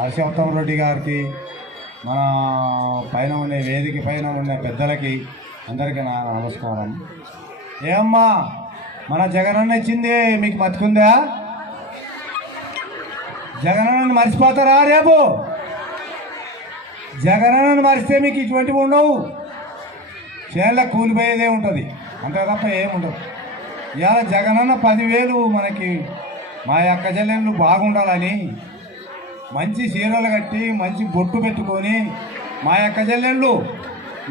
హర్షవర్ధన్ రెడ్డి గారికి, మన పైన ఉన్న వేదిక పైన ఉన్న పెద్దలకి అందరికీ నా నమస్కారం. ఏమ్మా మన జగనన్న ఇచ్చింది మీకు మర్చిపోందా? జగనన్నను మర్చిపోతారా? రేపు జగనన్నను మరిస్తే మీకు ఇటువంటివి ఉండవు. చేళ్ళ కూలిపోయేదే ఉంటుంది, అంతే తప్ప ఏముండదు. ఇవాళ జగనన్న 10,000 మనకి మా అక్క చెల్లెళ్ళు బాగుండాలని మంచి చీరలు కట్టి మంచి బొట్టు పెట్టుకొని మా అక్క చెల్లెళ్ళు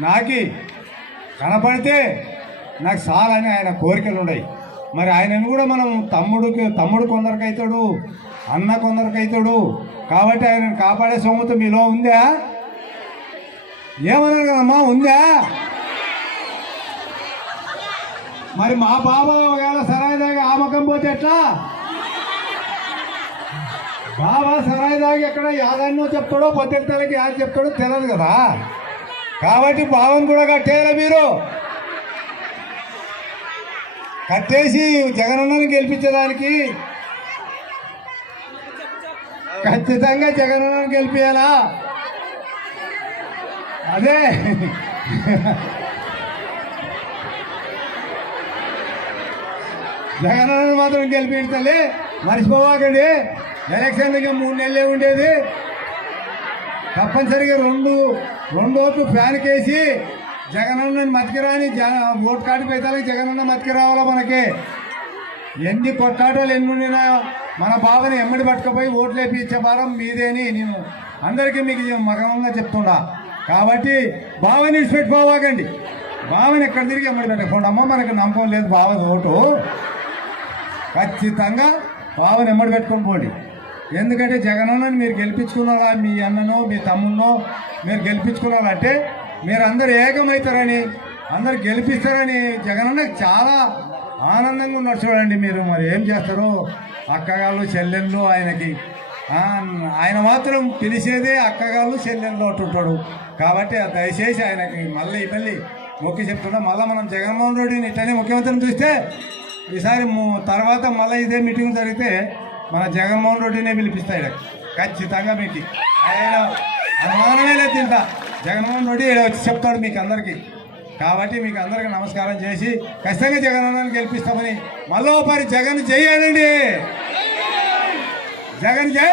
నాకి కనపడితే నాకు చాలని ఆయన కోరికలు ఉన్నాయి. మరి ఆయనను కూడా మనం తమ్ముడు కొందరికైతాడు, అన్న కొందరికైతాడు. కాబట్టి ఆయనను కాపాడే సొమ్ముతో మీలో ఉందా? ఏమన్నారు కదమ్మా, ఉందా? మరి మా బాబా ఒకవేళ సరాయి దాకా ఆమకం పోతే ఎట్లా? బాబా సరాయి దాకా ఎక్కడ యాదాన్నో చెప్తాడో పొద్దుతలకి యాద చెప్తాడో తెలియదు కదా. కాబట్టి బావను కూడా కట్టేయాలి. మీరు కట్టేసి జగనన్నను గెలిపించడానికి ఖచ్చితంగా జగనన్నను గెలిపించాలా? అదే జగనన్నను మాత్రం గెలిపించాలి. మర్చిపోవాకండి, ఎలక్షన్లకి 3 నెలలే ఉండేది. తప్పనిసరిగా రెండు ఓట్లు ఫ్యాన్కేసి జగనన్నని మతికిరాని ఓటు కాటికి అయితే జగనన్న మతికి రావాలా? మనకి ఎన్ని కొట్టాటలు ఎన్నున్నా మన బావని ఎమ్మడి పట్టుకుపోయి ఓట్లు వేపించే భారం మీదేని నేను అందరికీ మీకు మగంగా చెప్తున్నా. కాబట్టి బావని విడిచిపెట్టుకోవాకండి. బావని ఎక్కడ తిరిగి ఎమ్మడి పెట్టకుండా అమ్మ మనకు నమ్మకం లేదు బావ ఓటు. ఖచ్చితంగా బావని ఎమ్మడి పెట్టుకొని పోండి. ఎందుకంటే జగనన్నని మీరు గెలిపించుకున్నారా? మీ అన్ననో మీ తమ్మునో మీరు గెలిపించుకున్నారంటే మీరు అందరు ఏకమవుతారని, అందరు గెలిపిస్తారని జగనన్నకి చాలా ఆనందంగా ఉన్నారు. చూడండి మీరు మరి ఏం చేస్తారో అక్కగాళ్ళు చెల్లెళ్ళు ఆయనకి. ఆయన మాత్రం పిలిచేదే అక్కగాళ్ళు చెల్లెళ్ళు అంటుంటాడు. కాబట్టి దయచేసి ఆయనకి మళ్ళీ మొక్కి చెప్తున్నా. మళ్ళీ మనం జగన్మోహన్ రెడ్డిని ఇట్లనే ముఖ్యమంత్రిని చూస్తే ఈసారి తర్వాత మళ్ళీ ఇదే మీటింగ్ జరిగితే మన జగన్మోహన్ రెడ్డినే పిలిపిస్తాడు ఖచ్చితంగా. మీకు ఆయన అనుమానమే లేదు. తింటా జగన్మోహన్ రెడ్డి వచ్చి చెప్తాడు మీకు అందరికీ. కాబట్టి మీకు అందరికీ నమస్కారం చేసి ఖచ్చితంగా జగనన్నని గెలిపిస్తామని మళ్ళీ ఒకసారి జగన్ జై, జగన్ జై.